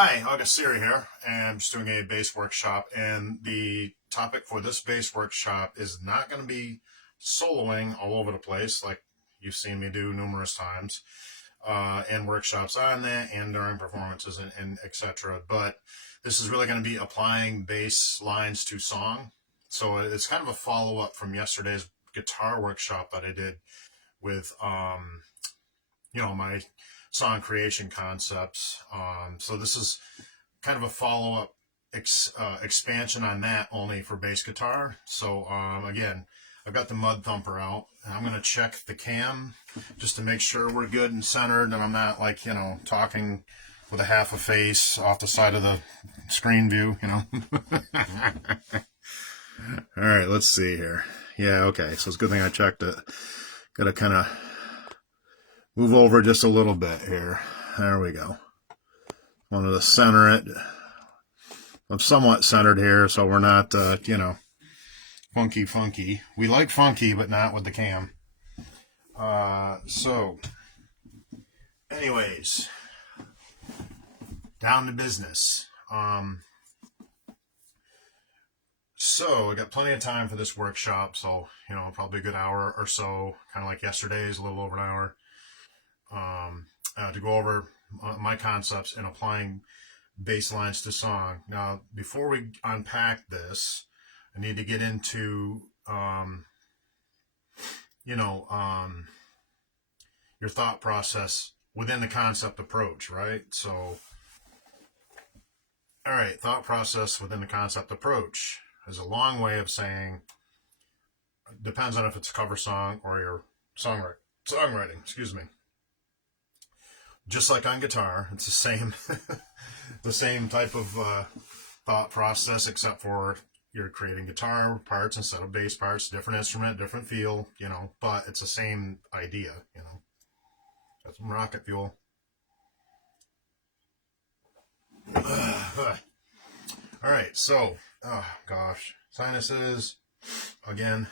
Hi, August Siri here, and I'm just doing a bass workshop. And the topic for this bass workshop is not going to be soloing all over the place like you've seen me do numerous times, and workshops on that and during performances and etc. But this is really going to be applying bass lines to song. So it's kind of a follow up from yesterday's guitar workshop that I did with my song creation concepts. So this is kind of a follow-up expansion on that, only for bass guitar. So again, I've got the mud thumper out, and I'm going to check the cam just to make sure we're good and centered, and I'm not like, talking with a half a face off the side of the screen view. All right, let's see here. Yeah, okay, so it's a good thing I checked it. Got to kind of move over just a little bit here. There we go. Wanted to center it. I'm somewhat centered here, so we're not, funky. We like funky, but not with the cam. So, anyways, down to business. So I got plenty of time for this workshop, so, probably a good hour or so, kind of like yesterday's, a little over an hour. To go over my concepts in applying bass lines to song. Now, before we unpack this, I need to get into, your thought process within the concept approach, right? So, all right, thought process within the concept approach is a long way of saying, depends on if it's a cover song or your songwriting, excuse me. Just like on guitar, it's the same the same type of thought process, except for you're creating guitar parts instead of bass parts, different instrument, different feel, but it's the same idea. Got some rocket fuel. All right, so, oh gosh, sinuses, again,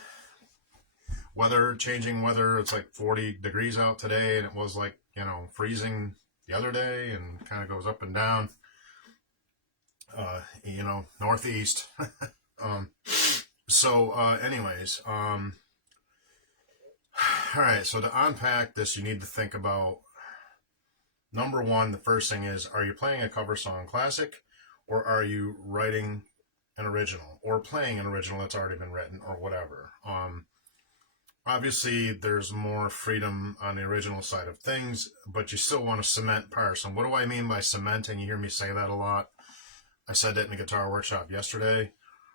changing weather. It's like 40 degrees out today, and it was like, freezing the other day, and kind of goes up and down. Northeast. Anyways, all right, so to unpack this, you need to think about, number one, the first thing is, are you playing a cover song classic, or are you writing an original, or playing an original that's already been written, or whatever? Obviously, there's more freedom on the original side of things, but you still want to cement parts. And what do I mean by cementing? You hear me say that a lot. I said that in the guitar workshop yesterday.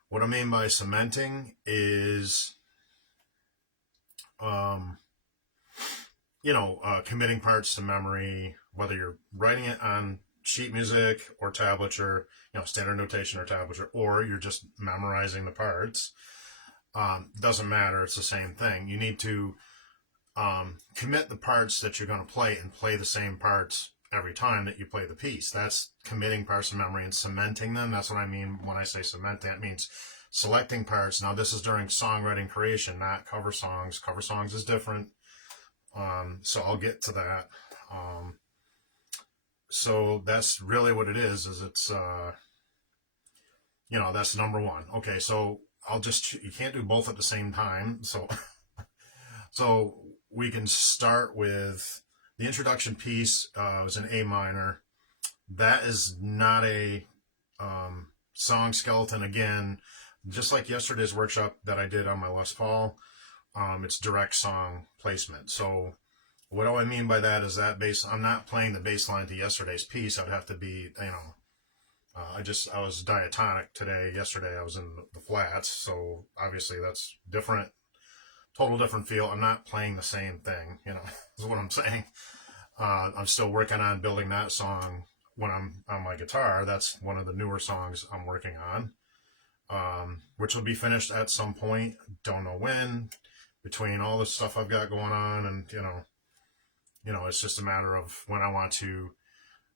What I mean by cementing is, committing parts to memory, whether you're writing it on sheet music or tablature, standard notation or tablature, or you're just memorizing the parts. Doesn't matter. It's the same thing. You need to commit the parts that you're going to play, and play the same parts every time that you play the piece. That's committing parts to memory and cementing them. That's what I mean when I say cementing. It means selecting parts. Now, this is during songwriting creation, not cover songs. Cover songs is different. So I'll get to that. So that's really what it is it's, that's number one. Okay, so you can't do both at the same time. So we can start with the introduction piece. Was in A minor. That is not a song skeleton. Again, just like yesterday's workshop that I did on my Les Paul, it's direct song placement. So what do I mean by that is that I'm not playing the bass line to yesterday's piece. I'd have to be, I was diatonic today. Yesterday I was in the flats, so obviously that's different, total different feel. I'm not playing the same thing, is what I'm saying. I'm still working on building that song when I'm on my guitar. That's one of the newer songs I'm working on, which will be finished at some point. Don't know when, between all the stuff I've got going on, and it's just a matter of when I want to,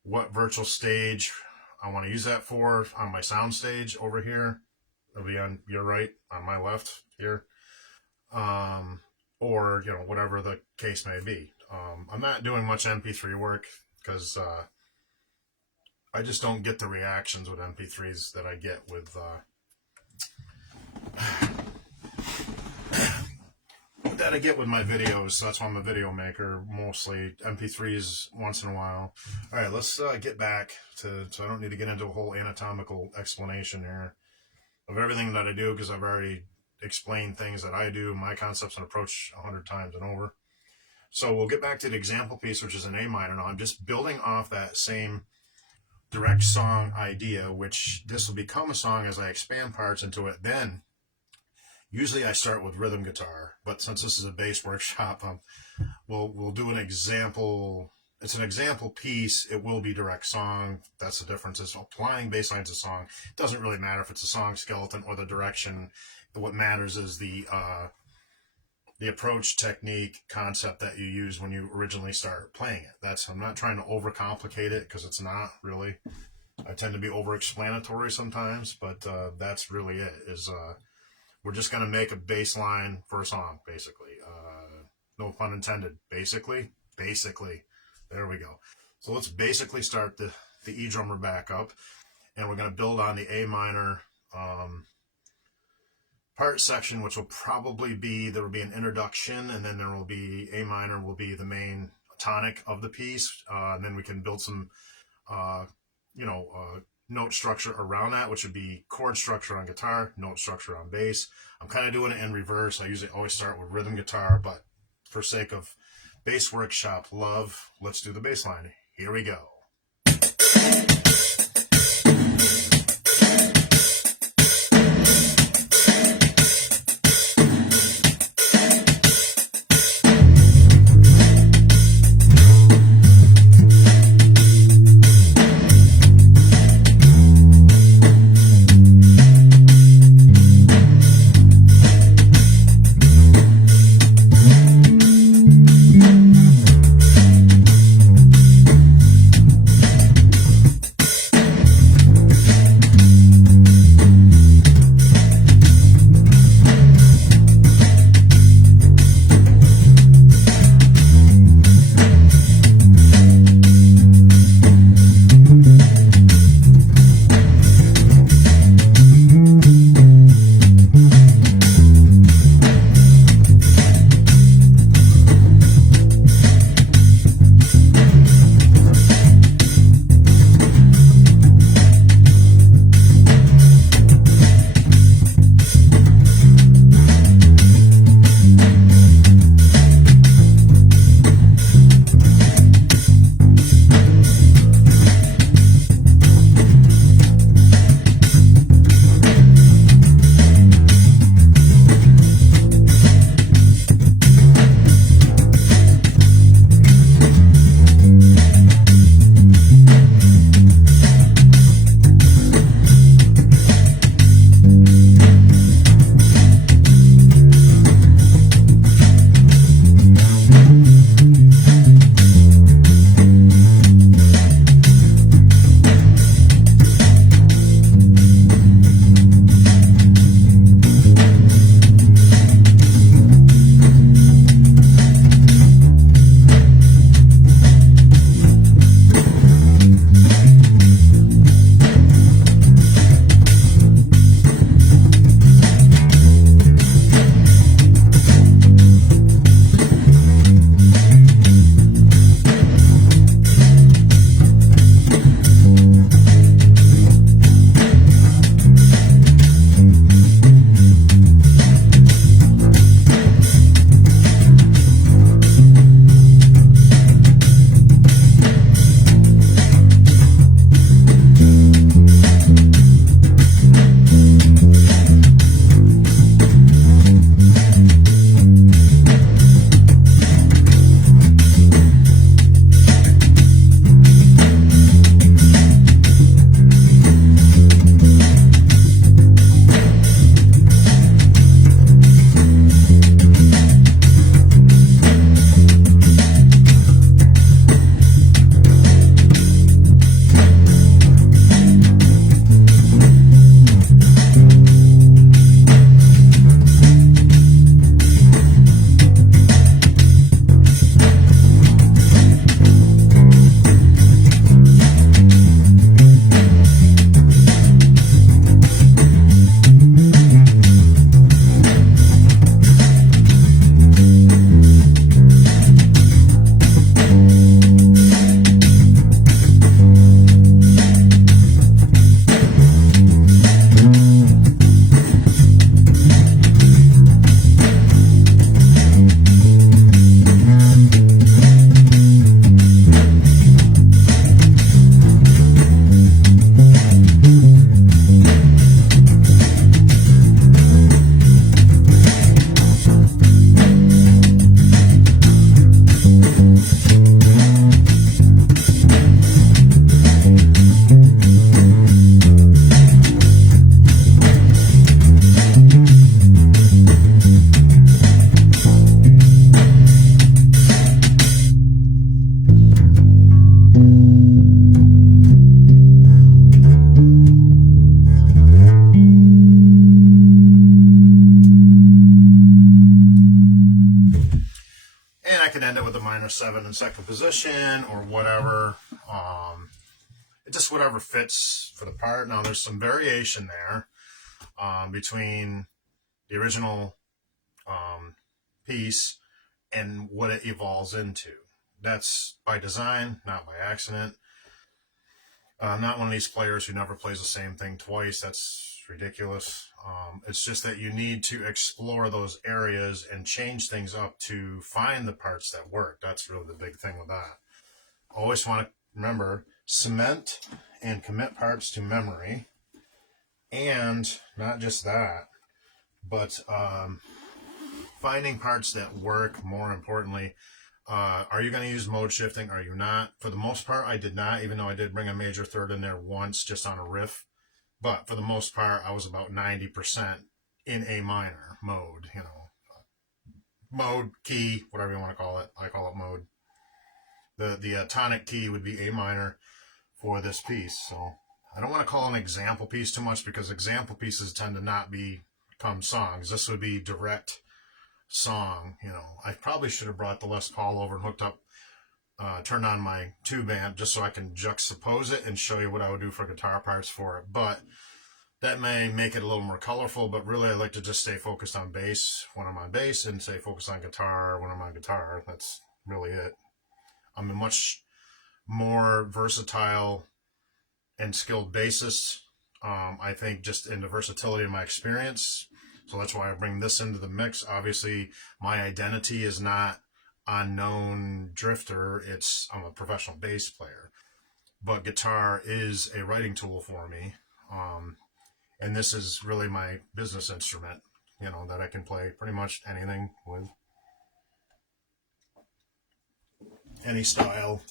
what virtual stage I want to use that for on my sound stage over here. It'll be on your right, on my left here. Or, whatever the case may be. I'm not doing much MP3 work because I just don't get the reactions with MP3s that I get with my videos. So that's why I'm a video maker, mostly. MP3s once in a while. All right, let's get back to, so I don't need to get into a whole anatomical explanation here of everything that I do, because I've already explained things that I do, my concepts and approach 100 times and over. So we'll get back to the example piece, which is an A minor. Now I'm just building off that same direct song idea, which this will become a song as I expand parts into it. Then usually I start with rhythm guitar, but since this is a bass workshop, we'll do an example. It's an example piece. It will be direct song. That's the difference. Is applying bass lines to song. It doesn't really matter if it's a song skeleton or the direction. What matters is the approach, technique, concept that you use when you originally start playing it. I'm not trying to overcomplicate it, because it's not really. I tend to be over-explanatory sometimes, but that's really it. We're just going to make a bass line for a song, basically. No pun intended. Basically. There we go. So let's basically start the E drummer back up, and we're going to build on the A minor part section, which will probably be, there will be an introduction, and then there will be A minor will be the main tonic of the piece, and then we can build some note structure around that, which would be chord structure on guitar, note structure on bass. I'm kind of doing it in reverse. I usually always start with rhythm guitar, but for sake of bass workshop love, let's do the bass line. Here we go. end it with a minor 7 in second position or whatever. Just whatever fits for the part. Now there's some variation there between the original piece and what it evolves into. That's by design, not by accident. I'm not one of these players who never plays the same thing twice. That's ridiculous. It's just that you need to explore those areas and change things up to find the parts that work. That's really the big thing with that. Always want to remember, cement and commit parts to memory. And not just that, but finding parts that work, more importantly. Are you going to use mode shifting? Are you not? For the most part, I did not, even though I did bring a major third in there once just on a riff. But for the most part, I was about 90% in A minor mode, mode, key, whatever you want to call it. I call it mode. The tonic key would be A minor for this piece. So I don't want to call an example piece too much because example pieces tend to not become songs. This would be direct song. I probably should have brought the Les Paul over and hooked up, turned on my tube amp just so I can juxtapose it and show you what I would do for guitar parts for it. But that may make it a little more colorful, but really I like to just stay focused on bass when I'm on bass and stay focused on guitar when I'm on guitar. That's really it. I'm a much more versatile and skilled bassist, I think, just in the versatility of my experience. So that's why I bring this into the mix. Obviously, my identity is not unknown drifter. I'm a professional bass player. But guitar is a writing tool for me. And this is really my business instrument, that I can play pretty much anything with. Any style,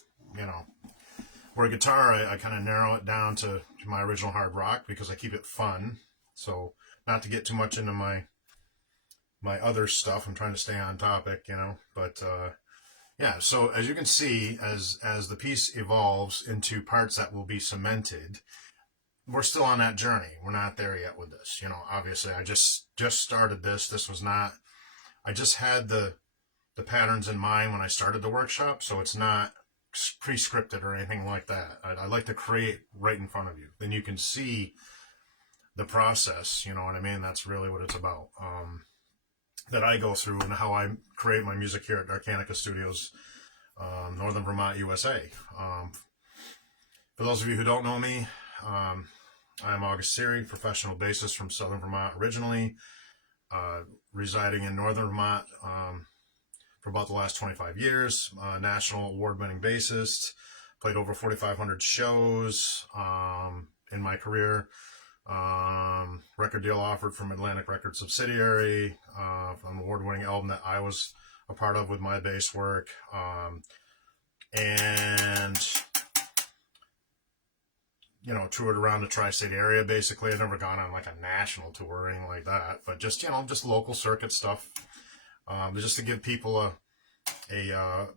Where guitar, I kind of narrow it down to my original hard rock because I keep it fun. So not to get too much into my other stuff. I'm trying to stay on topic, But yeah, so as you can see, as the piece evolves into parts that will be cemented, we're still on that journey. We're not there yet with this. Obviously, I just started this. This was not. I just had the patterns in mind when I started the workshop, so it's not pre-scripted or anything like that. I like to create right in front of you. Then you can see the process, you know what I mean? That's really what it's about. That I go through and how I create my music here at Darkanica Studios, Northern Vermont, USA. For those of you who don't know me, I'm August Siri, professional bassist from Southern Vermont originally, residing in Northern Vermont for about the last 25 years, national award-winning bassist, played over 4,500 shows in my career. Record deal offered from Atlantic Records subsidiary, an award-winning album that I was a part of with my bass work, and toured around the tri-state area. Basically, I've never gone on like a national tour or anything like that, but just just local circuit stuff, just to give people a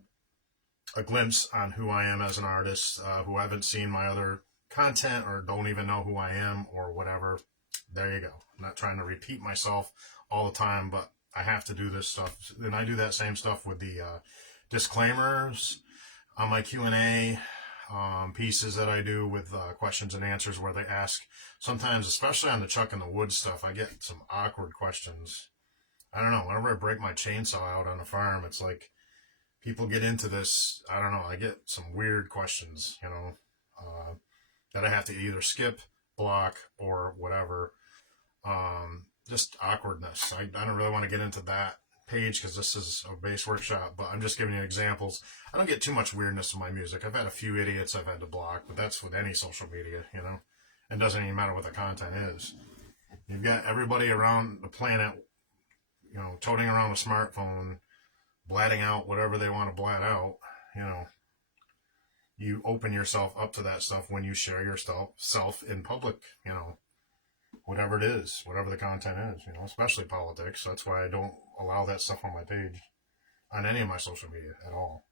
glimpse on who I am as an artist, who haven't seen my other content or don't even know who I am or whatever. There you go. I'm not trying to repeat myself all the time, but I have to do this stuff. And I do that same stuff with the disclaimers on my Q&A pieces that I do with questions and answers, where they ask sometimes, especially on the Chuck in the Woods stuff, I get some awkward questions. I don't know, whenever I break my chainsaw out on a farm, it's like people get into this. I don't know, I get some weird questions, that I have to either skip, block, or whatever. Just awkwardness. I don't really want to get into that page because this is a bass workshop, but I'm just giving you examples. I don't get too much weirdness in my music. I've had a few idiots I've had to block, but that's with any social media, It doesn't even matter what the content is. You've got everybody around the planet, toting around a smartphone, blatting out whatever they want to blat out, You open yourself up to that stuff when you share your self in public, whatever it is, whatever the content is, especially politics. That's why I don't allow that stuff on my page, on any of my social media at all,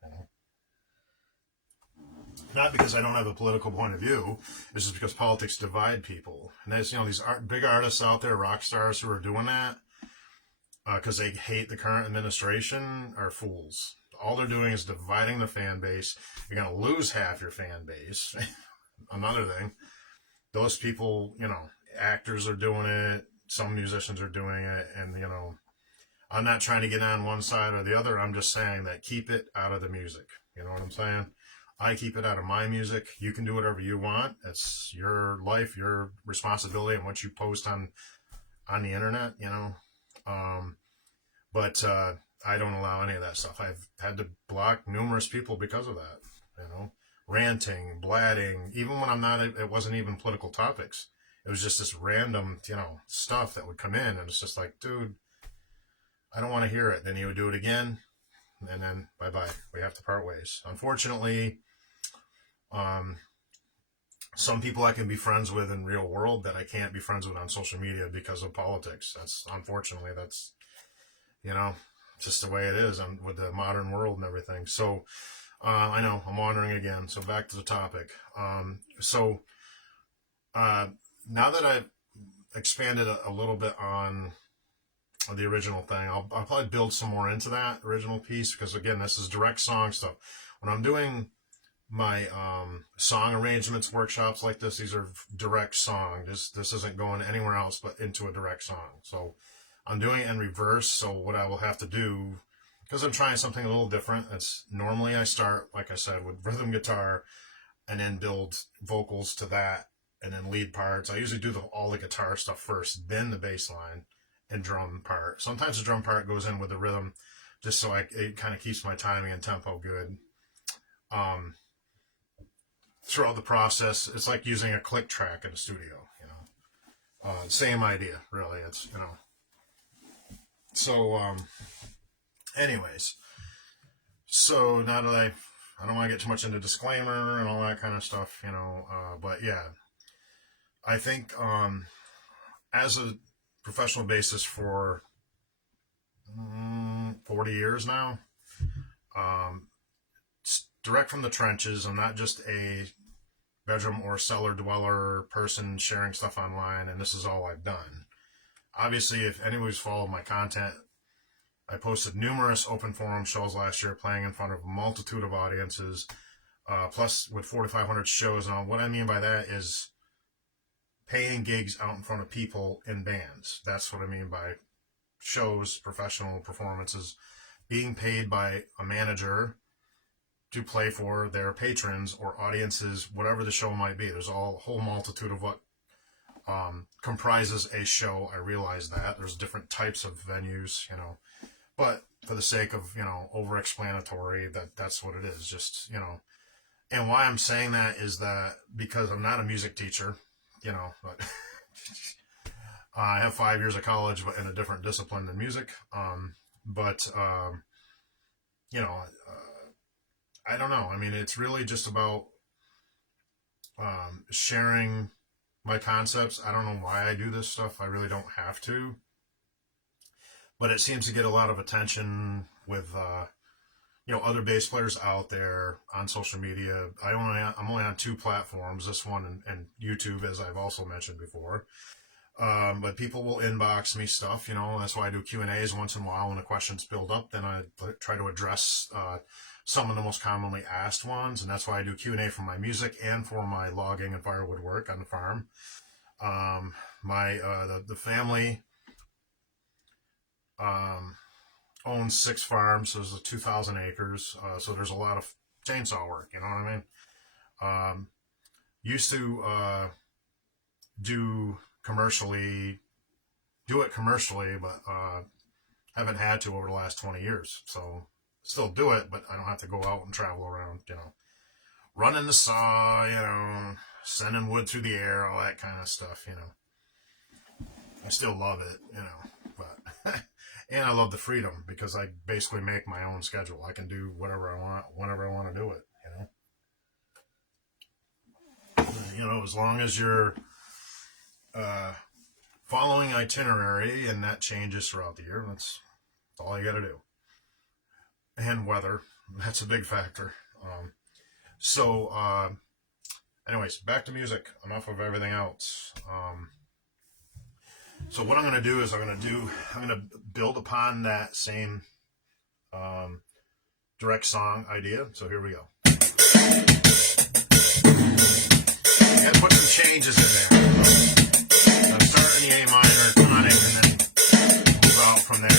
Not because I don't have a political point of view. It's just because politics divide people. And there's, these big artists out there, rock stars who are doing that because they hate the current administration, are fools. all they're doing is dividing the fan base. You're going to lose half your fan base. Another thing, those people, actors are doing it. Some musicians are doing it. And, I'm not trying to get on one side or the other. I'm just saying that keep it out of the music. You know what I'm saying? I keep it out of my music. You can do whatever you want. It's your life, your responsibility, and what you post on the internet, but I don't allow any of that stuff. I've had to block numerous people because of that, ranting, blatting, even when it wasn't even political topics. It was just this random, stuff that would come in, and it's just like, dude, I don't want to hear it. Then he would do it again, and then bye-bye. We have to part ways. Unfortunately, some people I can be friends with in real world that I can't be friends with on social media because of politics. Unfortunately, that's, just the way it is with the modern world and everything. So, I know I'm wandering again. So back to the topic. Now that I've expanded a little bit on the original thing, I'll probably build some more into that original piece, because again, this is direct song stuff. When I'm doing my song arrangements workshops like this, these are direct song. This isn't going anywhere else but into a direct song. So I'm doing it in reverse. So what I will have to do, because I'm trying something a little different, it's normally I start, like I said, with rhythm guitar and then build vocals to that, and then lead parts. I usually do all the guitar stuff first, then the bass line and drum part. Sometimes the drum part goes in with the rhythm, just so it kind of keeps my timing and tempo good. Throughout the process, it's like using a click track in a studio, same idea, really. It's, so, anyways, so now that I don't want to get too much into disclaimer and all that kind of stuff, but yeah, I think, as a professional basis for 40 years now, direct from the trenches. I'm not just a bedroom or cellar dweller person sharing stuff online, and this is all I've done. Obviously, if anybody's followed my content, I posted numerous open forum shows last year, playing in front of a multitude of audiences, plus with 4,500 shows. Now, what I mean by that is paying gigs out in front of people in bands. That's what I mean by shows, professional performances, being paid by a manager to play for their patrons or audiences, whatever the show might be. There's a whole multitude of what comprises a show. I realize that there's different types of venues, but for the sake of, over-explanatory, that's what it is. Just, and why I'm saying that is that because I'm not a music teacher, but I have 5 years of college, but in a different discipline than music. I don't know. I mean, it's really just about sharing my concepts. I don't know why I do this stuff. I really don't have to. But it seems to get a lot of attention with, other bass players out there on social media. I'm only on 2 platforms, this one and YouTube, as I've also mentioned before. But people will inbox me stuff, that's why I do Q&As once in a while when the questions build up. Then I try to address some of the most commonly asked ones, and that's why I do Q&A for my music and for my logging and firewood work on the farm. The family owns 6 farms, so there's 2,000 acres, so there's a lot of chainsaw work, you know what I mean? Used to do it commercially, but haven't had to over the last 20 years. So still do it, but I don't have to go out and travel around, running the saw, sending wood through the air, all that kind of stuff, I still love it, but and I love the freedom because I basically make my own schedule. I can do whatever I want, whenever I want to do it, as long as you're following itinerary, and that changes throughout the year. That's all you got to do. And weather, that's a big factor. Anyways, back to music. Enough of everything else. So what I'm going to do is I'm going to build upon that same direct song idea. So here we go. You gotta put some changes in there. So start in the A minor tonic and then move out from there.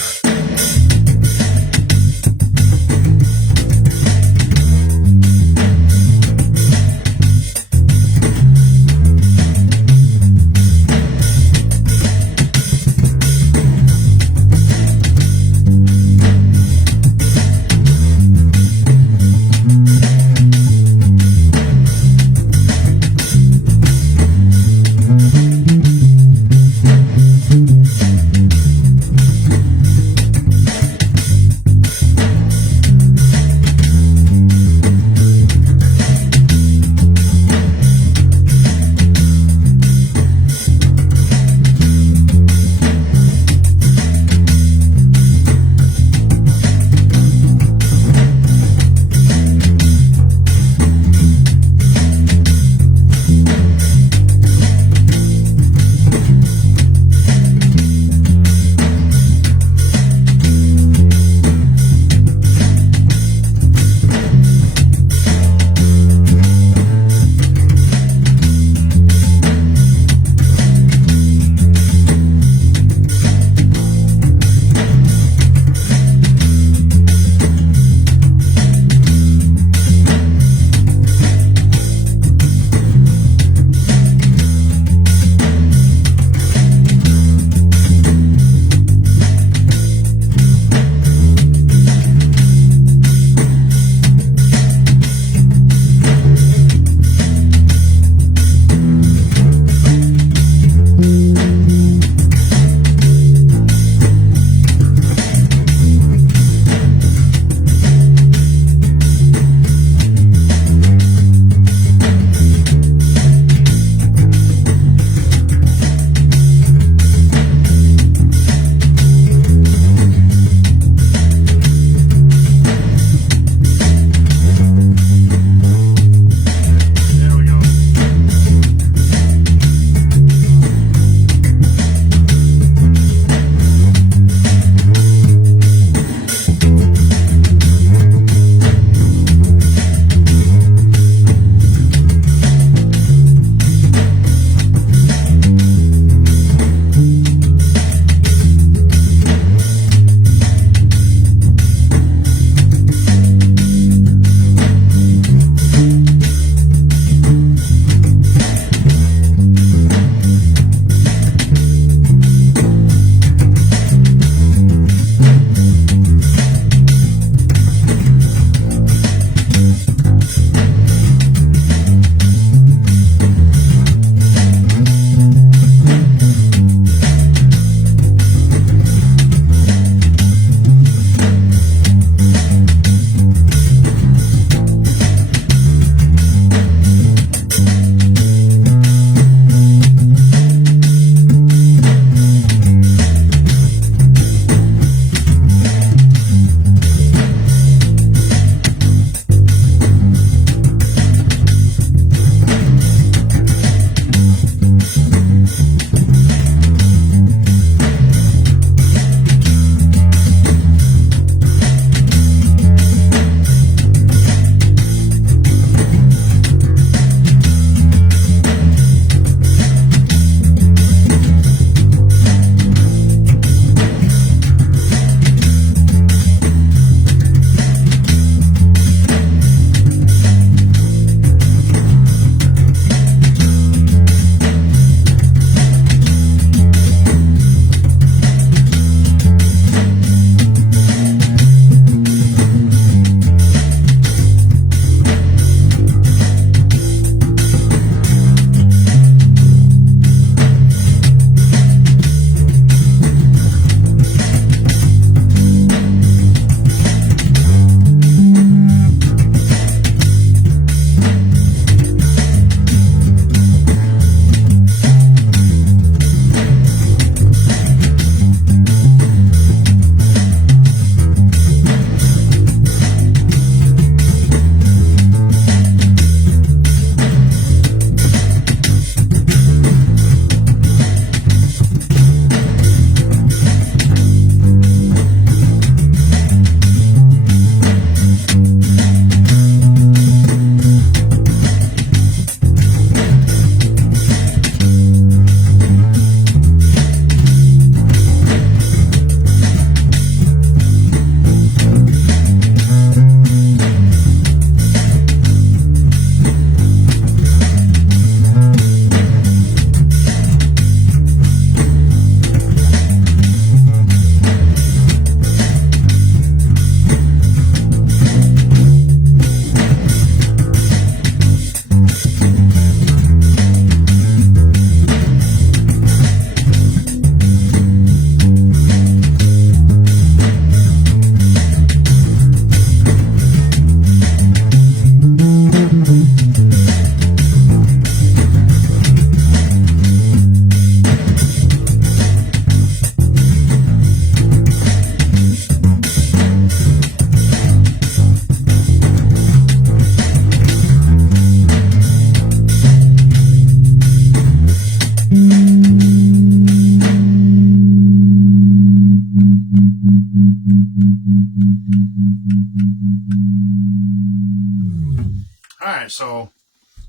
right, so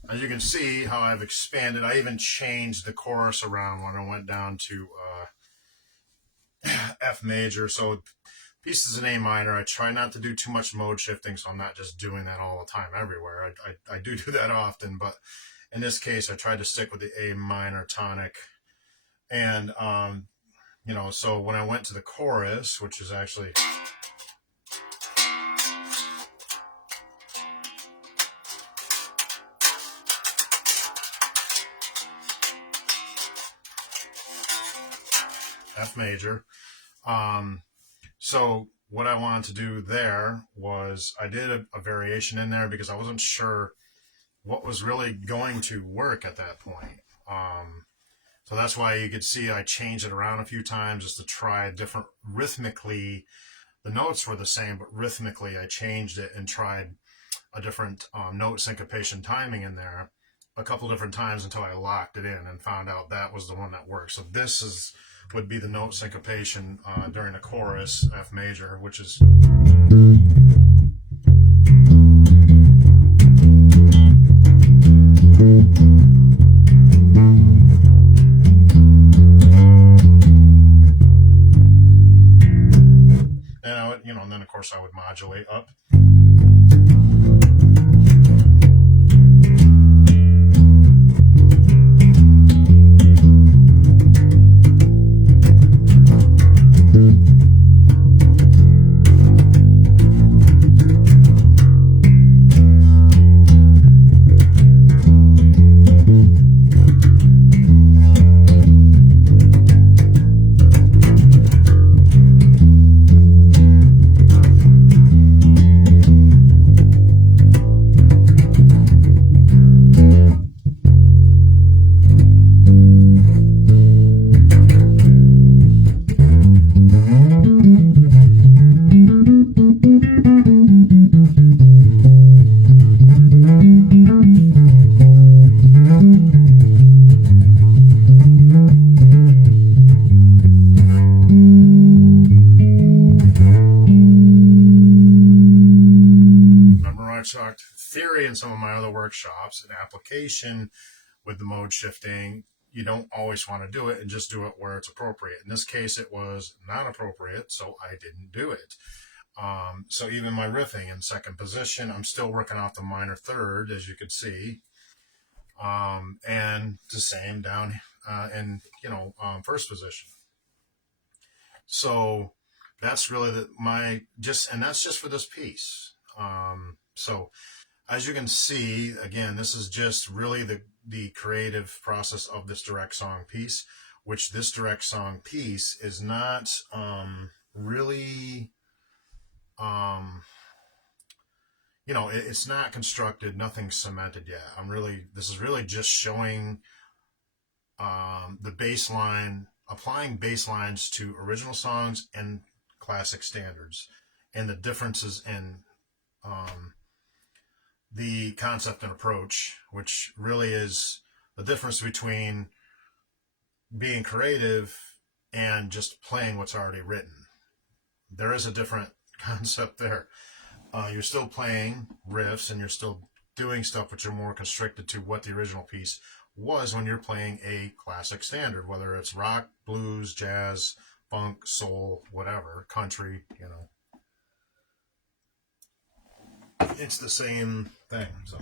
as you can see how I've expanded, I even changed the chorus around when I went down to F major. So pieces in A minor, I try not to do too much mode shifting, so I'm not just doing that all the time everywhere. I do that often, but in this case, I tried to stick with the A minor tonic. And, so when I went to the chorus, which is actually... F major. So what I wanted to do there was I did a variation in there because I wasn't sure what was really going to work at that point. So that's why you could see I changed it around a few times just to try different rhythmically. The notes were the same, but rhythmically I changed it and tried a different note syncopation timing in there a couple different times until I locked it in and found out that was the one that worked. So this would be the note syncopation during the chorus, F major, which is... And I would, and then of course I would modulate up. Talked theory in some of my other workshops and application with the mode shifting. You don't always want to do it and just do it where it's appropriate. In this case, it was not appropriate, so I didn't do it. So even my riffing in second position, I'm still working off the minor third, as you can see, and the same down in first position. So that's really and that's just for this piece. So as you can see, again, this is just really the creative process of this direct song piece, which this direct song piece is not really, it's not constructed, nothing cemented yet. This is really just showing the bass line, applying bass lines to original songs and classic standards, and the differences in the concept and approach, which really is the difference between being creative and just playing what's already written. There is a different concept there. You're still playing riffs and you're still doing stuff which are more constricted to what the original piece was when you're playing a classic standard, whether it's rock, blues, jazz, funk, soul, whatever, country, It's the same thing. So.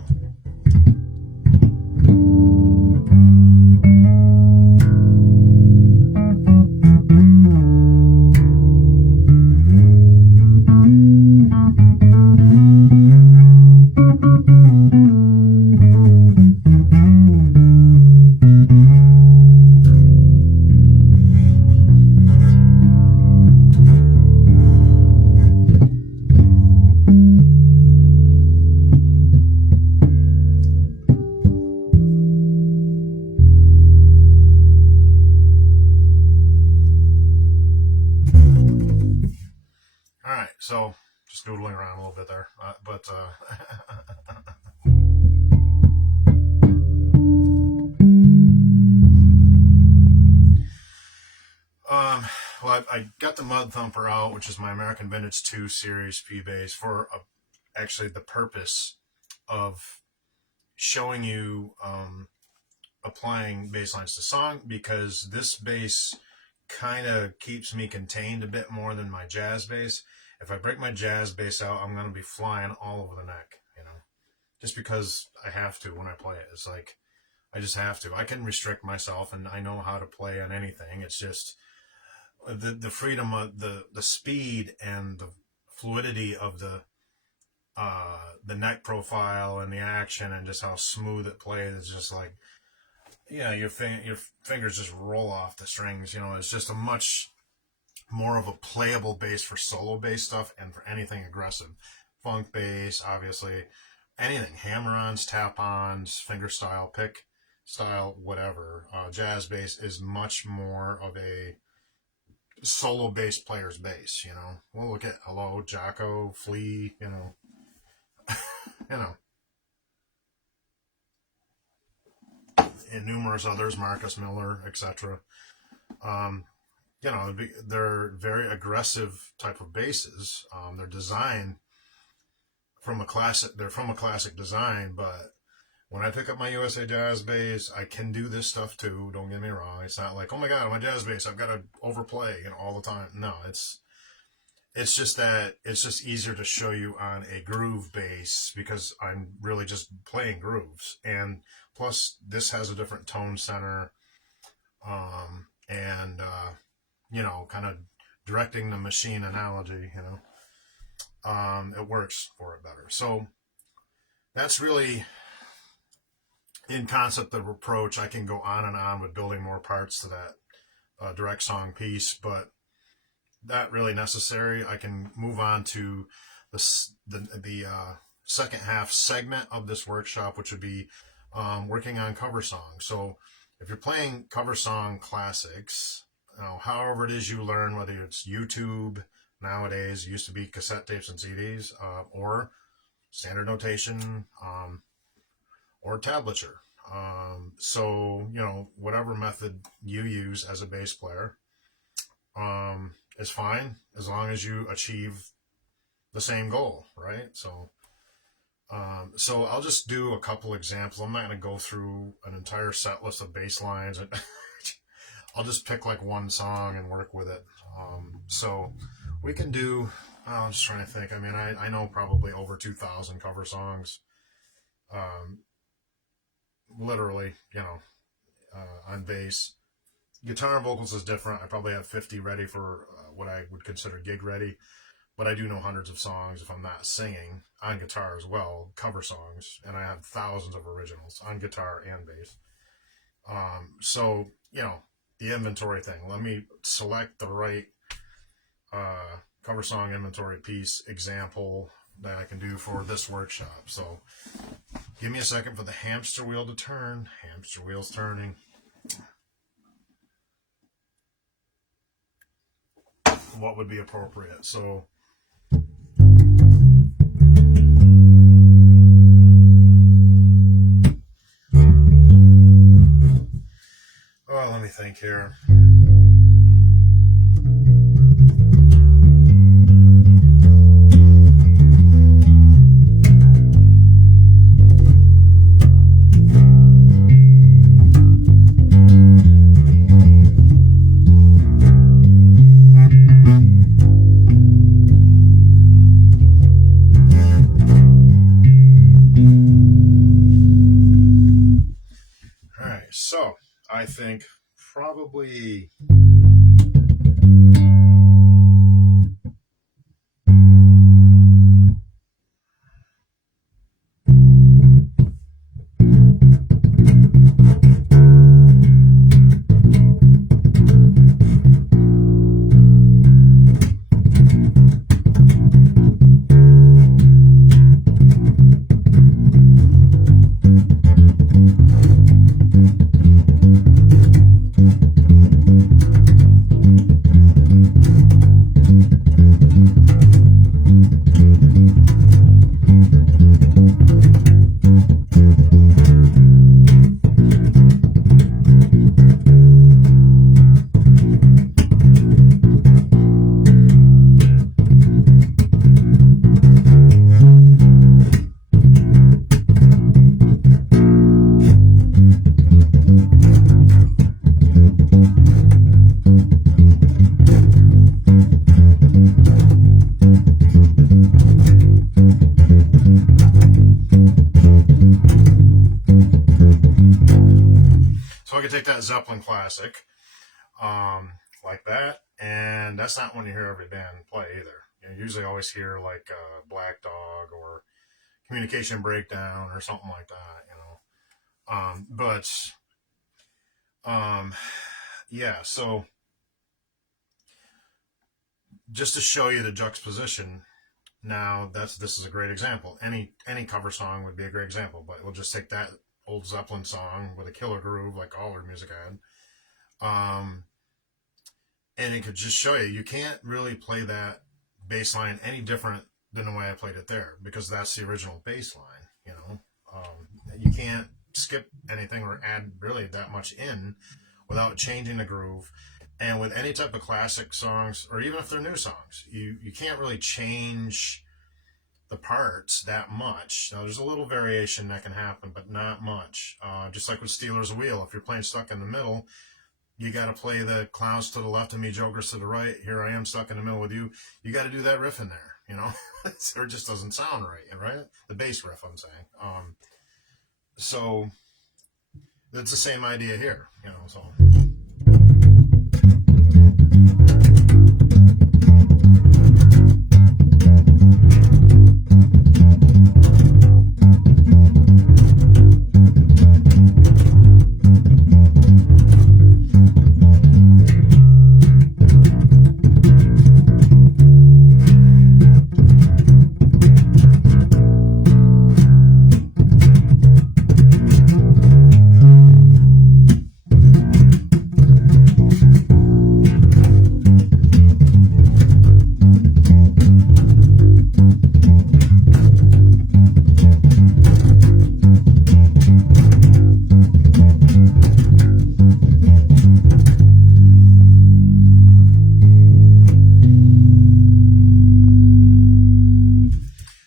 So just doodling around a little bit there, well, I got the Mud Thumper out, which is my American Vintage 2 Series P bass for actually the purpose of showing you applying bass lines to song, because this bass kind of keeps me contained a bit more than my jazz bass. If I break my jazz bass out, I'm going to be flying all over the neck, just because I have to when I play it. It's like, I just have to. I can restrict myself, and I know how to play on anything. It's just the freedom of the speed and the fluidity of the neck profile and the action, and just how smooth it plays. It's just like, yeah, your fingers just roll off the strings. It's just a much more of a playable bass for solo bass stuff, and for anything aggressive, funk bass, obviously, anything, hammer-ons, tap-ons, finger style, pick style, whatever. Jazz bass is much more of a solo bass player's bass. We'll look at Hello, Jocko, Flea, and numerous others, Marcus Miller, etc. They're very aggressive type of basses. They're designed from a classic. They're from a classic design, but when I pick up my USA Jazz bass, I can do this stuff too. Don't get me wrong. It's not like, oh my God, my jazz bass, I've got to overplay all the time. No, it's just that it's just easier to show you on a groove bass, because I'm really just playing grooves. And plus, this has a different tone center, and kind of directing the machine analogy. It works for it better. So that's really, in concept, the approach. I can go on and on with building more parts to that direct song piece, but not really necessary. I can move on to the second half segment of this workshop, which would be working on cover songs. So if you're playing cover song classics, however it is you learn, whether it's YouTube nowadays, used to be cassette tapes and CDs, or standard notation, or tablature. So, whatever method you use as a bass player is fine, as long as you achieve the same goal, right? So I'll just do a couple examples. I'm not going to go through an entire set list of bass lines. I'll just pick like one song and work with it. So we can do, I'm just trying to think. I mean, I know probably over 2,000 cover songs, literally, on bass. Guitar and vocals is different. I probably have 50 ready for what I would consider gig ready, but I do know hundreds of songs, if I'm not singing, on guitar as well, cover songs, and I have thousands of originals on guitar and bass. So, the inventory thing. Let me select the right cover song inventory piece example that I can do for this workshop. So give me a second for the hamster wheel to turn. Hamster wheel's turning. What would be appropriate? So let me think here. All right, so I think probably that Zeppelin classic, like that, and that's not one you hear every band play either. You usually always hear like Black Dog or Communication Breakdown or something like that, yeah, so just to show you the juxtaposition, now this is a great example. Any cover song would be a great example, but we'll just take that old Zeppelin song with a killer groove like all their music had. And it could just show you can't really play that bass line any different than the way I played it there, because that's the original bass line. You can't skip anything or add really that much in without changing the groove. And with any type of classic songs, or even if they're new songs, you can't really change the parts that much. Now, there's a little variation that can happen, but not much. Just like with Stealers Wheel, if you're playing Stuck in the Middle, you got to play the clowns to the left of me, jokers to the right. Here I am stuck in the middle with you. You got to do that riff in there, or it just doesn't sound right? The bass riff, I'm saying. So it's the same idea here, so.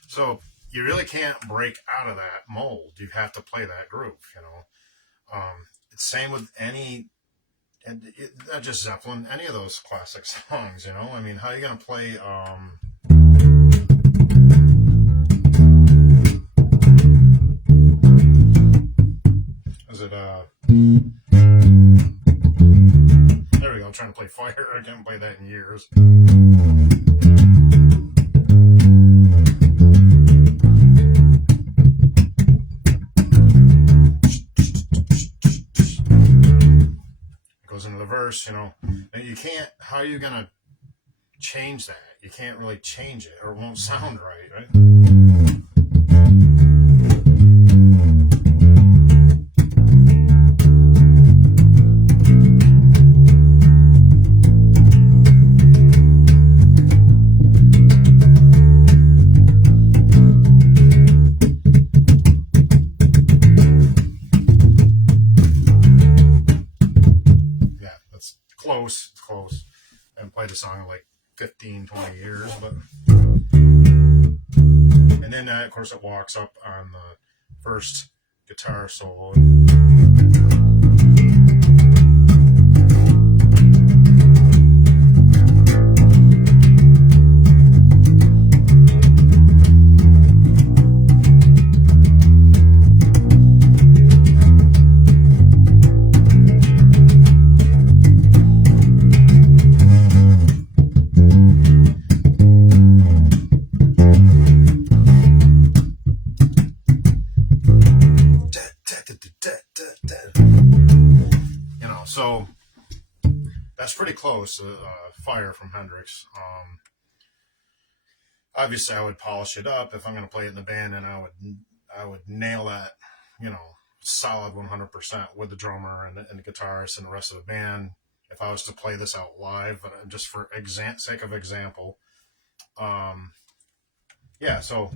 So you really can't break out of that mold. You have to play that groove, Same with not just Zeppelin, any of those classic songs, I mean, how are you going to play, is it, there we go, I'm trying to play Fire. I can't play that in years. Into the verse, and you can't, how are you going to change that? You can't really change it, or it won't sound right? It's close. I haven't played the song in like 15, 20 years, but and then of course it walks up on the first guitar solo. So that's pretty close. Fire from Hendrix. Obviously, I would polish it up if I'm going to play it in the band, and I would nail that, solid 100% with the drummer and the guitarist and the rest of the band. If I was to play this out live, but just for sake of example, yeah. So.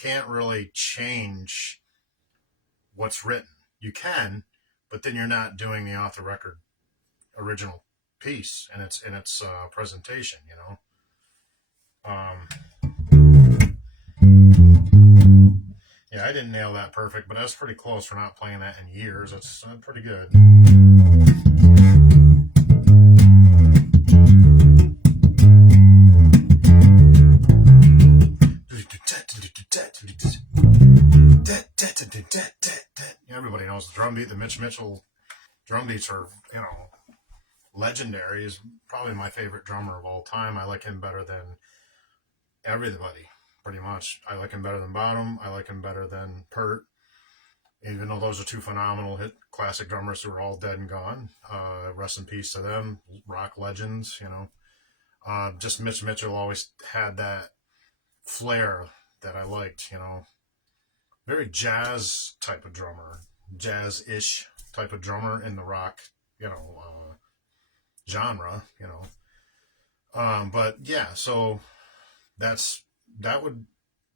can't really change what's written. You can, but then you're not doing the off the record original piece in its presentation. Yeah, I didn't nail that perfect, but that's pretty close for not playing that in years. That's pretty good. Everybody knows the drum beat. The Mitch Mitchell drum beats are, legendary. Is probably my favorite drummer of all time. I like him better than everybody, pretty much. I like him better than Bottom. I like him better than Pert. Even though those are two phenomenal hit classic drummers who are all dead and gone. Rest in peace to them. Rock legends, just Mitch Mitchell always had that flair that I liked, very jazz type of drummer, jazz-ish type of drummer in the rock, genre, but yeah, so that would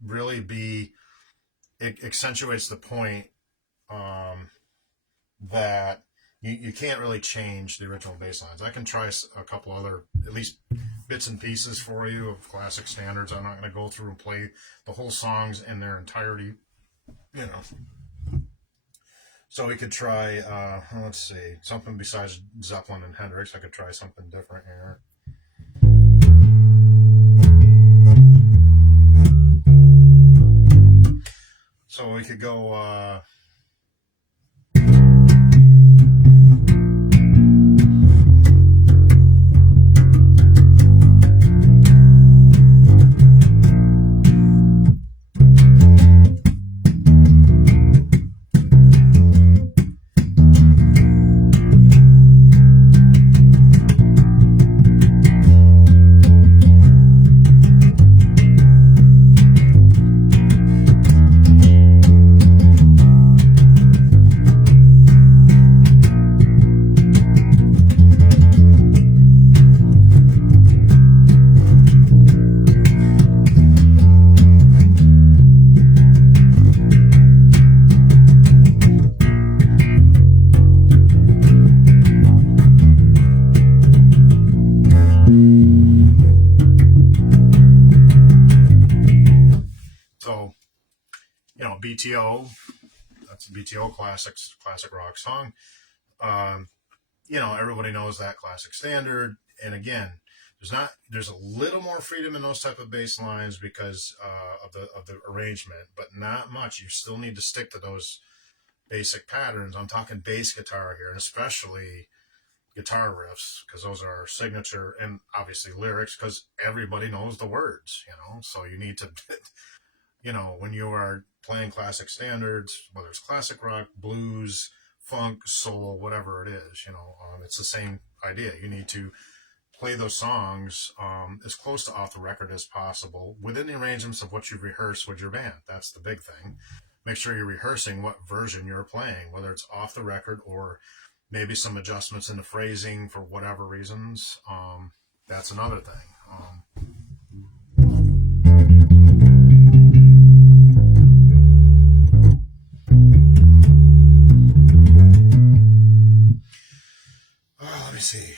really be, it accentuates the point that you can't really change the original bass lines. I can try a couple other, at least bits and pieces for you of classic standards. I'm not going to go through and play the whole songs in their entirety, So we could try, let's see, something besides Zeppelin and Hendrix. I could try something different here. So we could go, BTO, that's a BTO classic rock song. Everybody knows that classic standard. And again, there's a little more freedom in those type of bass lines because of the arrangement, but not much. You still need to stick to those basic patterns. I'm talking bass guitar here, and especially guitar riffs, because those are our signature, and obviously lyrics, because everybody knows the words, so you need to, when you are playing classic standards, whether it's classic rock, blues, funk, soul, whatever it is, it's the same idea. You need to play those songs as close to off the record as possible within the arrangements of what you've rehearsed with your band. That's the big thing. Make sure you're rehearsing what version you're playing, whether it's off the record or maybe some adjustments in the phrasing for whatever reasons. That's another thing. Let me see.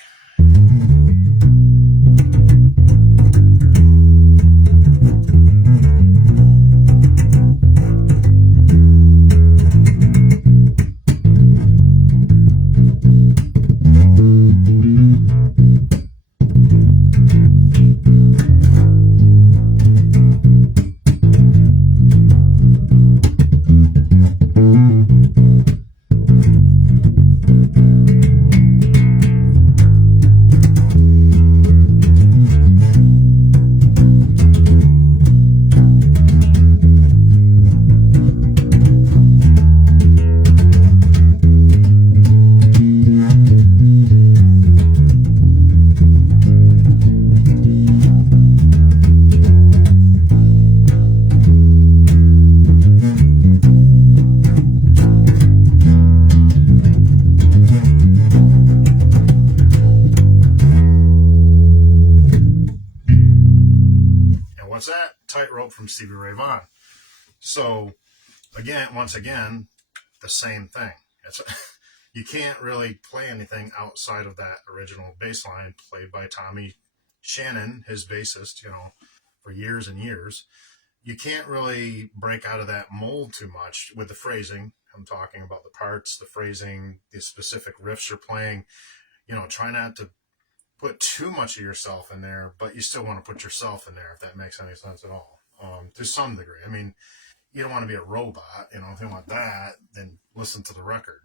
What's that? Tightrope from Stevie Ray Vaughan. So again, once again, the same thing. It's you can't really play anything outside of that original bass line played by Tommy Shannon, his bassist, for years and years. You can't really break out of that mold too much with the phrasing. I'm talking about the parts, the phrasing, the specific riffs you're playing. Try not to put too much of yourself in there, but you still want to put yourself in there, if that makes any sense at all, to some degree. I mean, you don't want to be a robot. If you want that, then listen to the record.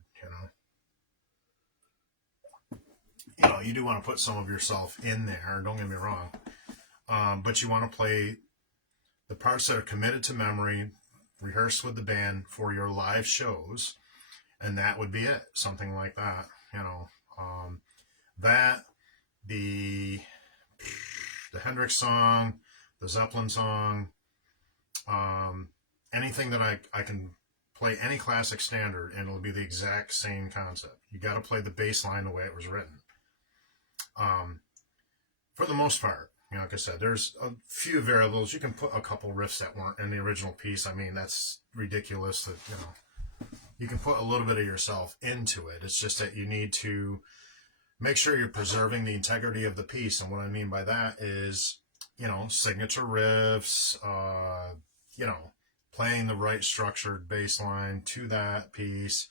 You do want to put some of yourself in there. Don't get me wrong, but you want to play the parts that are committed to memory, rehearse with the band for your live shows, and that would be it. Something like that. That the Hendrix song, the Zeppelin song, anything that I can play any classic standard and it'll be the exact same concept. You got to play the bass line the way it was written. For the most part, like I said, there's a few variables. You can put a couple riffs that weren't in the original piece. I mean, that's ridiculous that, you can put a little bit of yourself into it. It's just that you need to make sure you're preserving the integrity of the piece. And what I mean by that is, signature riffs, playing the right structured bass line to that piece.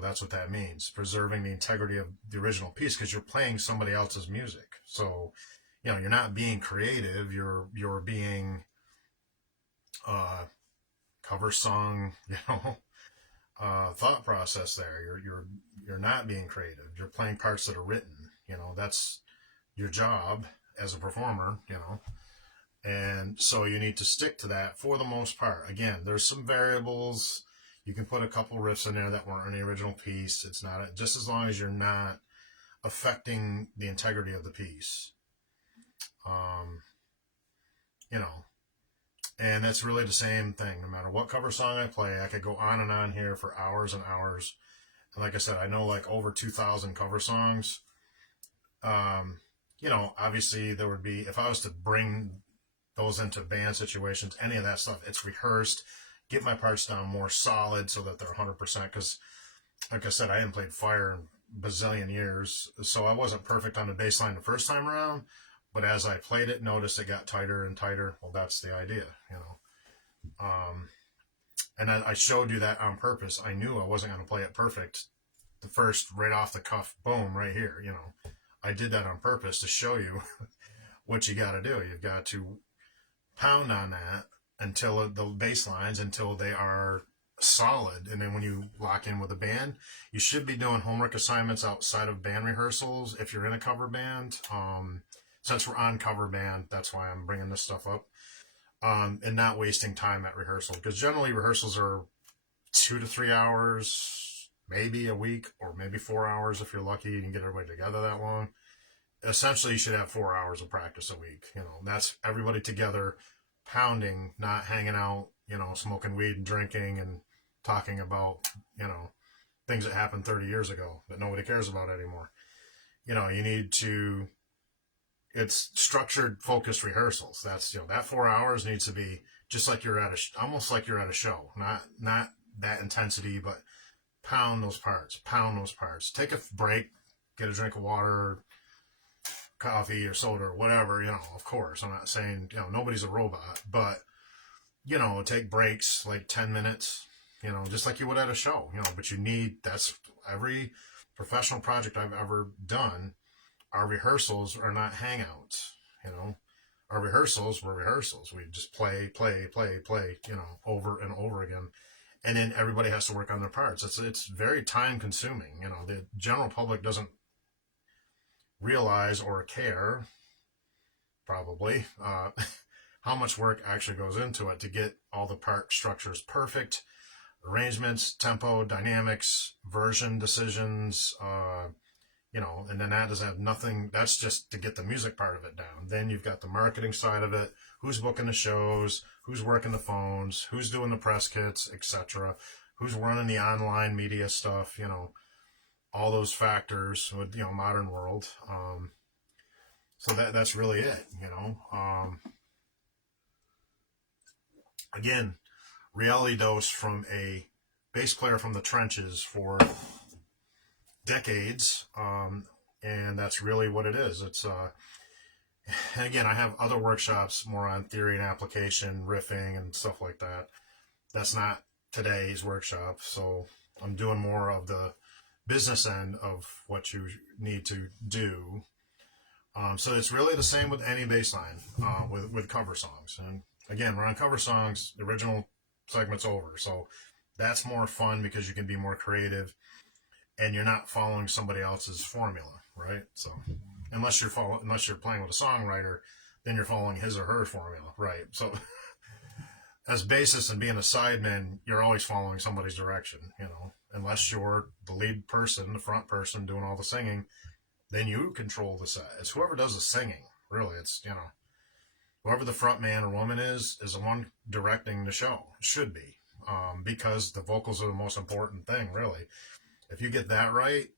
That's what that means. Preserving the integrity of the original piece because you're playing somebody else's music. So, you're not being creative. You're being cover song, thought process there. You're not being creative. You're playing parts that are written. That's your job as a performer. And so you need to stick to that for the most part. Again, there's some variables. You can put a couple riffs in there that weren't in the original piece. It's not just as long as you're not affecting the integrity of the piece. And that's really the same thing. No matter what cover song I play, I could go on and on here for hours and hours. And like I said, I know like over 2,000 cover songs. Obviously there would be, if I was to bring those into band situations, any of that stuff, it's rehearsed, get my parts down more solid so that they're 100%. Because, like I said, I hadn't played Fire in a bazillion years, so I wasn't perfect on the bass line the first time around. But as I played it, noticed it got tighter and tighter. Well, that's the idea, And I showed you that on purpose. I knew I wasn't going to play it perfect the first, right off the cuff, boom, right here. I did that on purpose to show you what you got to do. You've got to pound on that until the bass lines, until they are solid. And then when you lock in with a band, you should be doing homework assignments outside of band rehearsals if you're in a cover band. Since we're on cover band, that's why I'm bringing this stuff up. And not wasting time at rehearsal, because generally rehearsals are 2 to 3 hours, maybe a week, or maybe 4 hours if you're lucky. You can get everybody together that long. Essentially, you should have 4 hours of practice a week. That's everybody together, pounding, not hanging out, smoking weed and drinking and talking about, things that happened 30 years ago that nobody cares about anymore. You need to, it's structured, focused rehearsals. That's, that 4 hours needs to be just like you're at almost like you're at a show, not that intensity, but pound those parts, take a break, get a drink of water, coffee or soda or whatever, of course. I'm not saying, nobody's a robot, but, take breaks like 10 minutes, just like you would at a show, but that's every professional project I've ever done. Our rehearsals are not hangouts, our rehearsals were rehearsals. We just play, over and over again. And then everybody has to work on their parts. It's very time consuming. The general public doesn't realize or care, probably, how much work actually goes into it to get all the part structures perfect, arrangements, tempo, dynamics, version decisions, and then that doesn't have nothing. That's just to get the music part of it down. Then you've got the marketing side of it. Who's booking the shows? Who's working the phones? Who's doing the press kits, etc.? Who's running the online media stuff? All those factors with modern world. So that's really it. Again, reality dose from a bass player from the trenches for decades, and that's really what it is. It's and again, I have other workshops more on theory and application, riffing, and stuff like that. That's not today's workshop, so I'm doing more of the business end of what you need to do. So it's really the same with any bass line, with cover songs. And again, we're on cover songs. The original segment's over, so that's more fun because you can be more creative, and you're not following somebody else's formula, right? So unless you're playing with a songwriter, then you're following his or her formula, right? So as bassist and being a sideman, you're always following somebody's direction, unless you're the lead person, the front person doing all the singing, then you control the set. It's whoever does the singing, really. It's, whoever the front man or woman is the one directing the show. It should be, because the vocals are the most important thing, really. If you get that right,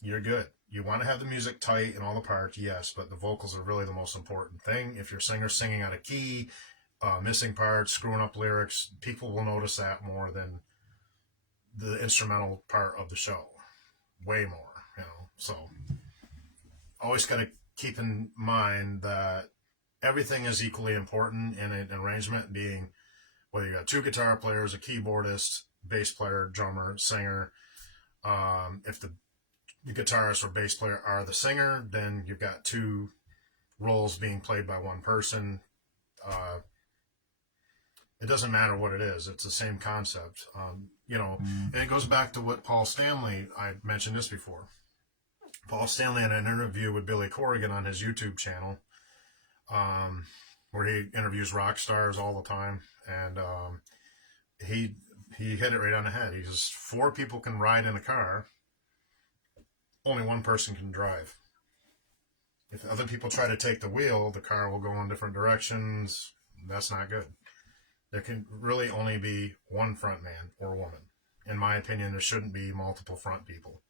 you're good. You want to have the music tight and all the parts, yes, but the vocals are really the most important thing. If your singer's singing out of key, missing parts, screwing up lyrics, people will notice that more than the instrumental part of the show. Way more, So always got to keep in mind that everything is equally important in an arrangement, being whether you got two guitar players, a keyboardist, bass player, drummer, singer. If the guitarist or bass player are the singer, then you've got two roles being played by one person. It doesn't matter what it is. It's the same concept, and it goes back to what Paul Stanley, I mentioned this before. Paul Stanley had an interview with Billy Corrigan on his YouTube channel, where he interviews rock stars all the time. And he hit it right on the head. He says, 4 people can ride in a car. Only one person can drive. If other people try to take the wheel, the car will go in different directions. That's not good. There can really only be one front man or woman. In my opinion, there shouldn't be multiple front people.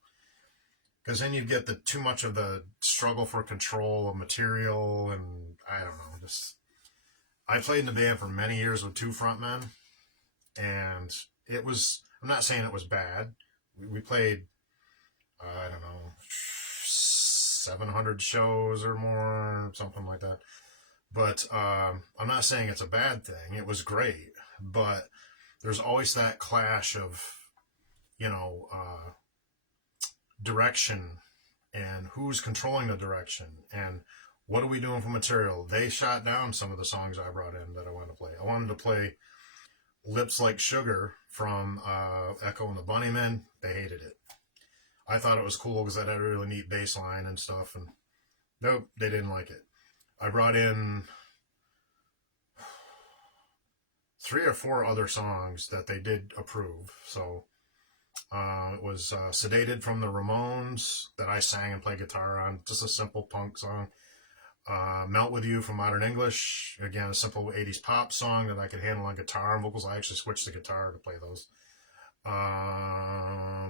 Because then you get too much of the struggle for control of material, and I don't know. I played in the band for many years with 2 front men, and it was, I'm not saying it was bad. We played, I don't know, 700 shows or more, something like that. But I'm not saying it's a bad thing. It was great. But there's always that clash of, direction and who's controlling the direction and what are we doing for material. They shot down some of the songs I brought in that I wanted to play. I wanted to play Lips Like Sugar from Echo and the Bunnymen. They hated it. I thought it was cool because that had a really neat bass line and stuff, and nope, they didn't like it. I brought in 3 or 4 other songs that they did approve. So it was Sedated from the Ramones that I sang and played guitar on, just a simple punk song. Melt With You from Modern English, again, a simple 80s pop song that I could handle on guitar and vocals. I actually switched the guitar to play those.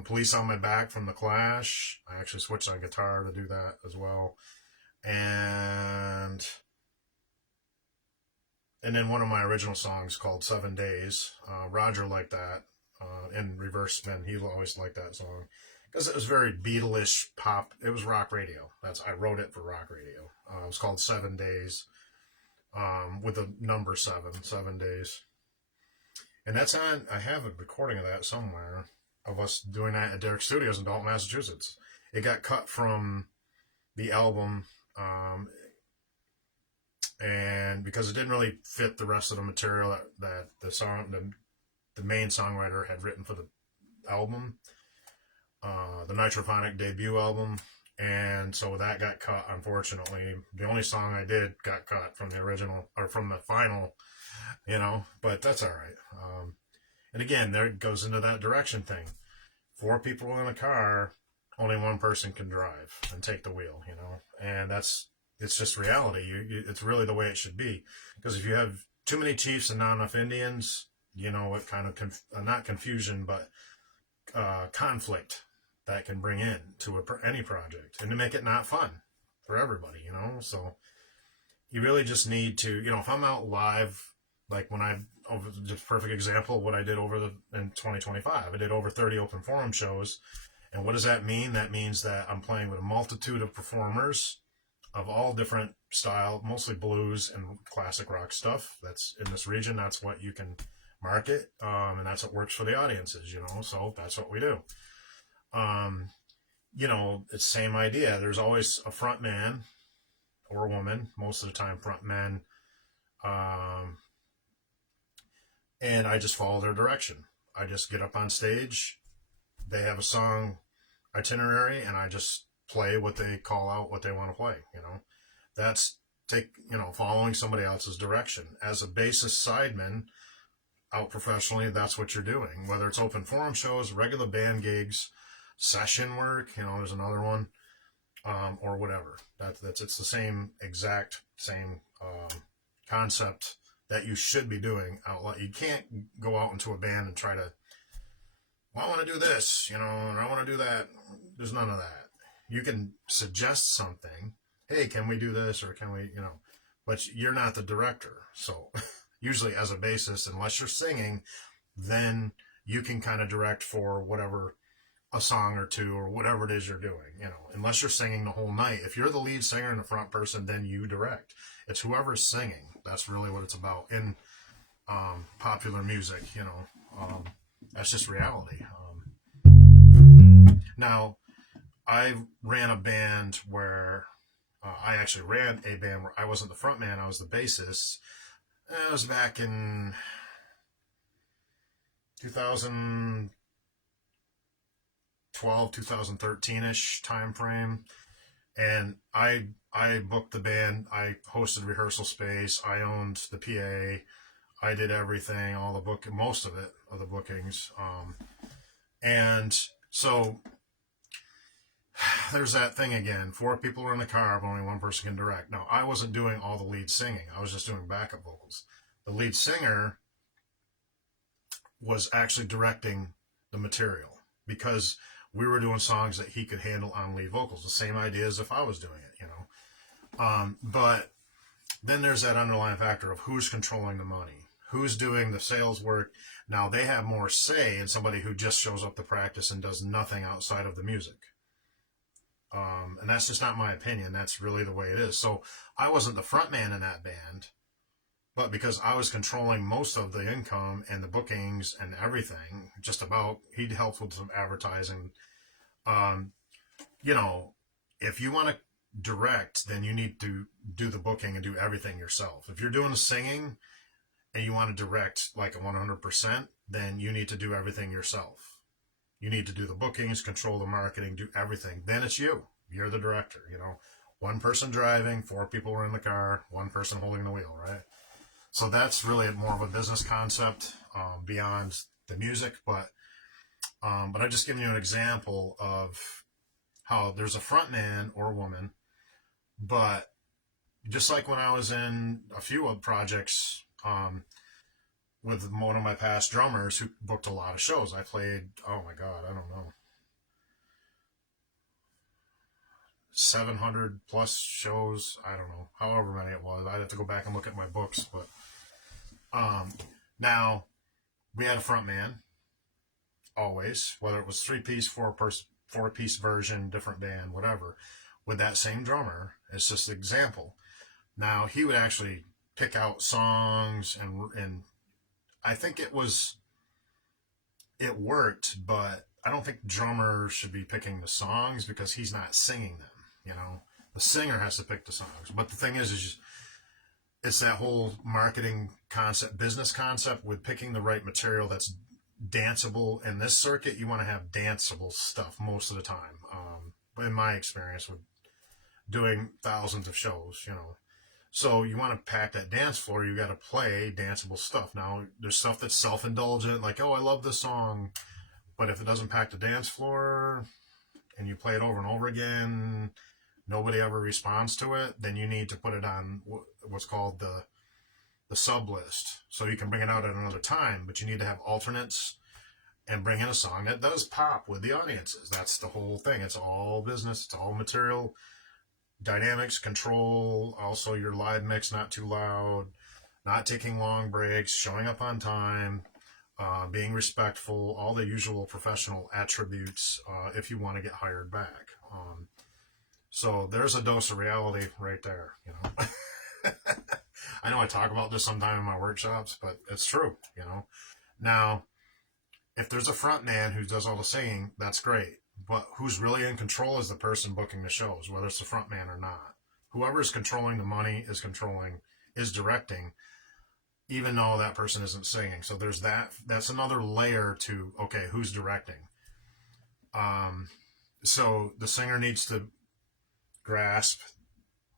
Police on My Back from The Clash. I actually switched on guitar to do that as well. And then one of my original songs called 7 Days. Roger liked that. In Reverse Spin, he always liked that song because it was very Beatles-ish pop. It was rock radio. I wrote it for rock radio. It was called 7 Days, with the number 7 days. And that's on, I have a recording of that somewhere, of us doing that at Derek Studios in Dalton, Massachusetts. It got cut from the album, and because it didn't really fit the rest of the material that the main songwriter had written for the album, the Nitrophonic debut album, and so that got cut, unfortunately. The only song I did got cut from the original, or from the final, but that's all right. And again, there it goes into that direction thing. 4 people in a car, only one person can drive and take the wheel, and it's just reality. It's really the way it should be, because if you have too many chiefs and not enough Indians, what kind of not confusion, but conflict that can bring in to any project, and to make it not fun for everybody, So you really just need to, if I'm out live, Like when just perfect example of what I did in 2025. I did over 30 open forum shows. And what does that mean? That means that I'm playing with a multitude of performers of all different style, mostly blues and classic rock stuff. That's in this region. That's what you can market, and that's what works for the audiences, so that's what we do. It's the same idea. There's always a front man or a woman, most of the time front men, and I just follow their direction. I just get up on stage. They have a song itinerary, and I just play what they call out, what they want to play. That's following somebody else's direction. As a bassist sideman, out professionally, that's what you're doing. Whether it's open forum shows, regular band gigs, session work, there's another one, or whatever. It's the exact same concept that you should be doing out loud. You can't go out into a band and try to, well, I want to do this, and I want to do that. There's none of that. You can suggest something. Hey, can we do this, or can we, but you're not the director. So usually as a bassist, unless you're singing, then you can kind of direct for whatever, a song or two or whatever it is you're doing, unless you're singing the whole night. If you're the lead singer and the front person, then you direct. It's whoever's singing. That's really what it's about in popular music, that's just reality. Now, I ran a band where I actually ran a band where I wasn't the front man, I was the bassist. It was back in 2012, 2013-ish time frame. And I booked the band. I hosted rehearsal space. I owned the PA. I did everything, most of the bookings. And so there's that thing again. 4 people are in the car, but only one person can direct. Now, I wasn't doing all the lead singing. I was just doing backup vocals. The lead singer was actually directing the material because we were doing songs that he could handle on lead vocals. The same idea as if I was doing it, But then there's that underlying factor of who's controlling the money, who's doing the sales work. Now, they have more say in somebody who just shows up to practice and does nothing outside of the music. And that's just not my opinion. That's really the way it is. So I wasn't the front man in that band, but because I was controlling most of the income and the bookings and everything, just about, he'd help with some advertising. If you want to direct, then you need to do the booking and do everything yourself. If you're doing the singing and you want to direct like a 100%, then you need to do everything yourself. You need to do the bookings, control the marketing, do everything. Then it's you. You're the director, One person driving, 4 people are in the car, one person holding the wheel, right? So that's really more of a business concept beyond the music. But I'm just giving you an example of how there's a front man or woman. But just like when I was in a few of projects with one of my past drummers who booked a lot of shows. I played, oh my God, I don't know, 700 plus shows. I don't know, however many it was. I'd have to go back and look at my books. But now we had a front man always, whether it was 3-piece, 4-piece version, different band, whatever, with that same drummer. It's just an example. Now he would actually pick out songs, and I think it worked, but I don't think drummer should be picking the songs because he's not singing them. The singer has to pick the songs. But the thing is it's that whole marketing concept, business concept with picking the right material that's danceable. In this circuit, you want to have danceable stuff most of the time. In my experience with doing thousands of shows, So you want to pack that dance floor, you got to play danceable stuff. Now, there's stuff that's self-indulgent, like, oh, I love this song. But if it doesn't pack the dance floor and you play it over and over again, nobody ever responds to it, then you need to put it on what's called the sub list. So you can bring it out at another time, but you need to have alternates and bring in a song that does pop with the audiences. That's the whole thing. It's all business. It's all material. Dynamics, control, also your live mix, not too loud. not taking long breaks, showing up on time, being respectful, all the usual professional attributes if you want to get hired back. So there's a dose of reality right there, you know. I know I talk about this sometime in my workshops, but it's true, you know. Now, if there's a front man who does all the singing, that's great. But who's really in control is the person booking the shows, whether it's the front man or not. Whoever is controlling the money is directing, even though that person isn't singing. So there's that. That's another layer to, okay, who's directing? So the singer needs to grasp,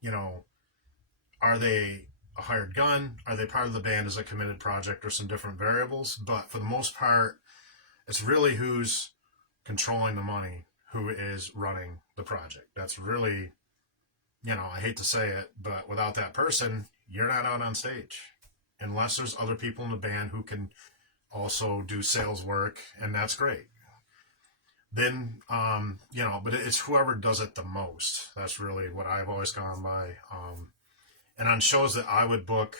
you know, are they a hired gun? Are they part of the band as a committed project, or some different variables? But for the most part, it's really who's controlling the money, who is running the project. That's really, you know, I hate to say it, but without that person, you're not out on stage. Unless there's other people in the band who can also do sales work, and that's great. Then, you know, but it's whoever does it the most. That's really what I've always gone by. And on shows that I would book,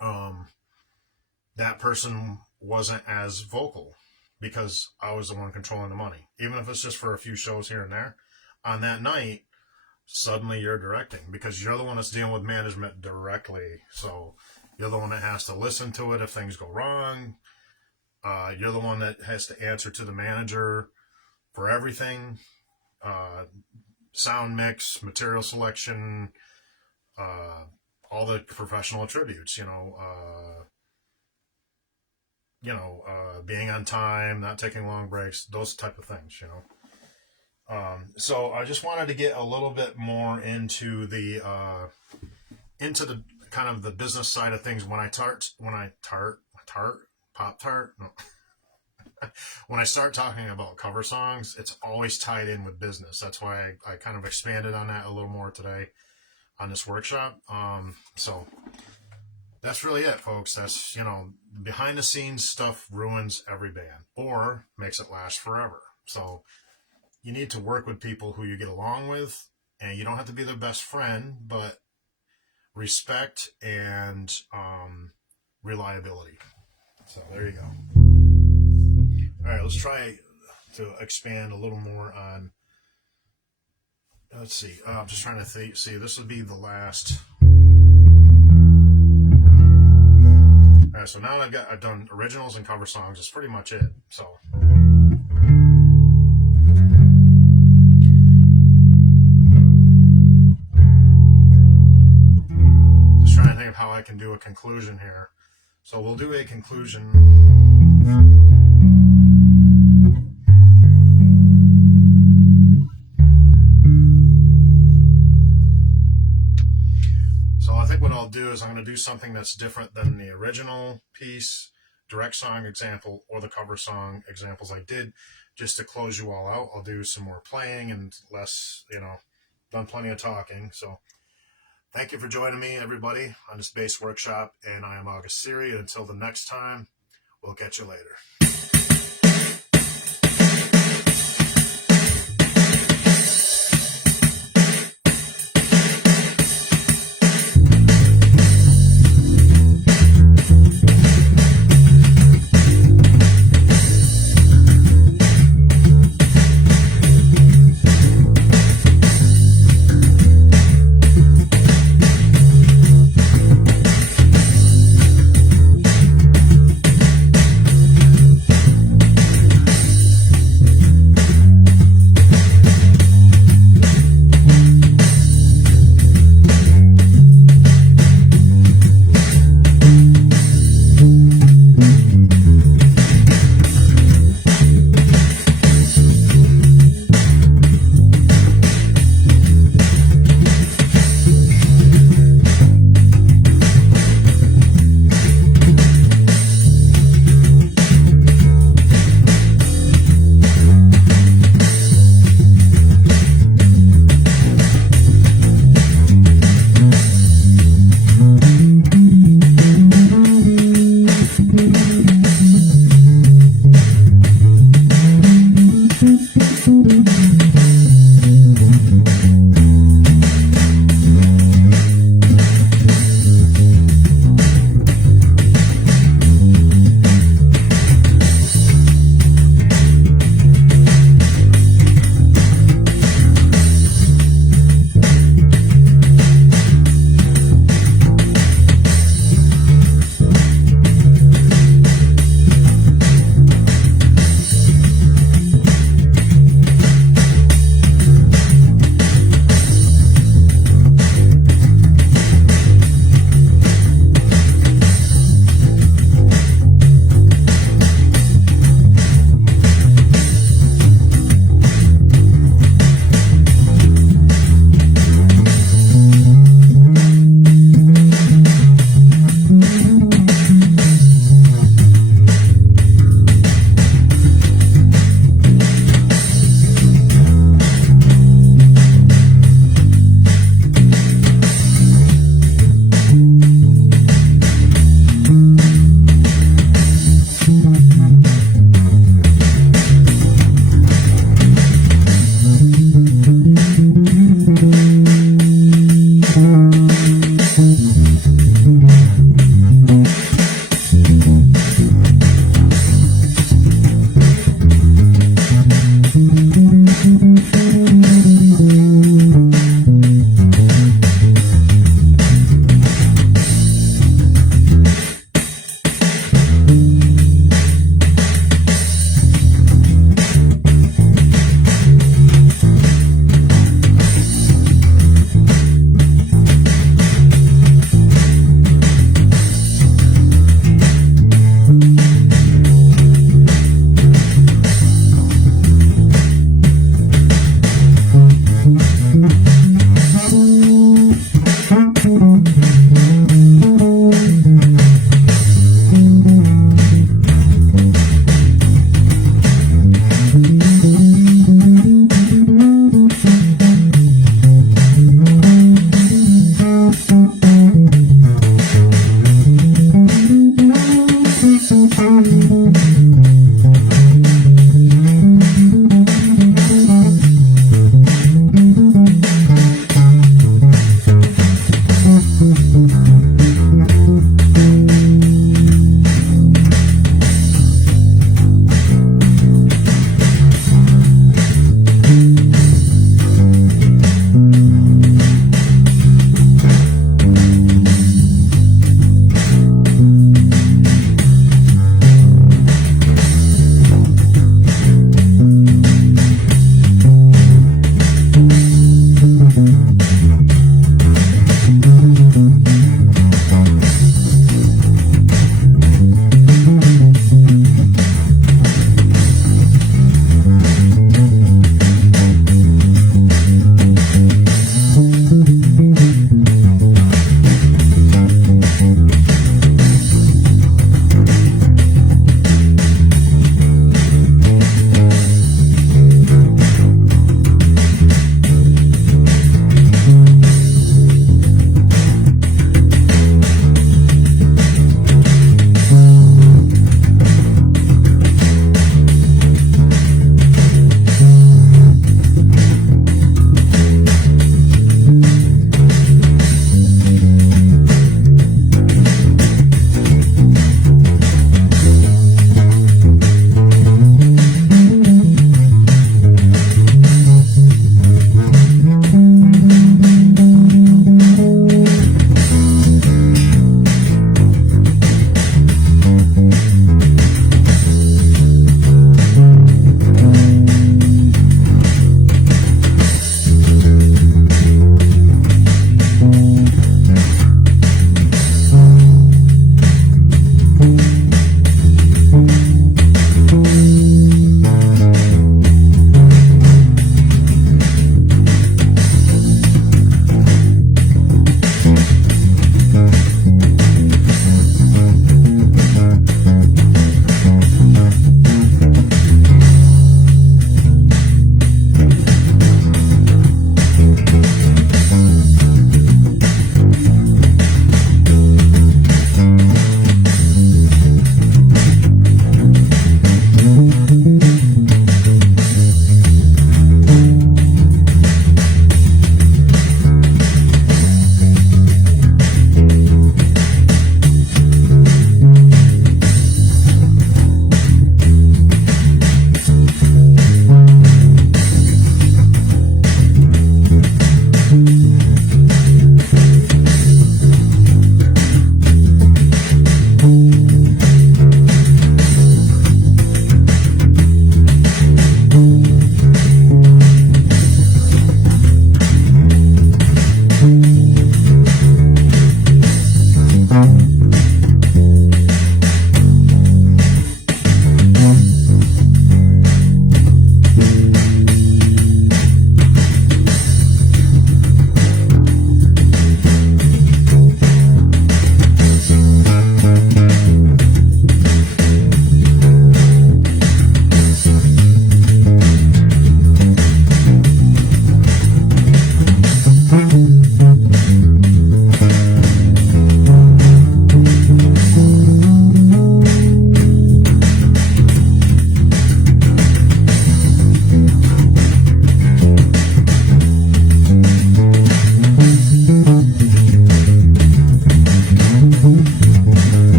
that person wasn't as vocal because I was the one controlling the money. Even if it's just for a few shows here and there, on that night, suddenly you're directing because you're the one that's dealing with management directly. So you're the one that has to listen to it if things go wrong. You're the one that has to answer to the manager for everything. Sound mix, material selection, all the professional attributes, being on time, not taking long breaks, those type of things, you know. So I just wanted to get a little bit more into the kind of the business side of things. When I start talking about cover songs, it's always tied in with business. That's why I kind of expanded on that a little more today on this workshop. So that's really it, folks. That's, you know, behind the scenes stuff ruins every band or makes it last forever. So you need to work with people who you get along with, and you don't have to be their best friend, but respect and reliability. So there you go. All right, let's try to expand a little more on, let's see, I'm just trying to see, this would be the last. All right, so now I've done originals and cover songs. That's pretty much it. So just trying to think of how I can do a conclusion here. So we'll do a conclusion. So I think what I'll do is I'm going to do something that's different than the original piece, direct song example, or the cover song examples I did, just to close you all out. I'll do some more playing and less, done plenty of talking. So thank you for joining me, everybody, on this bass workshop. And I am August Siri. Until the next time, we'll catch you later.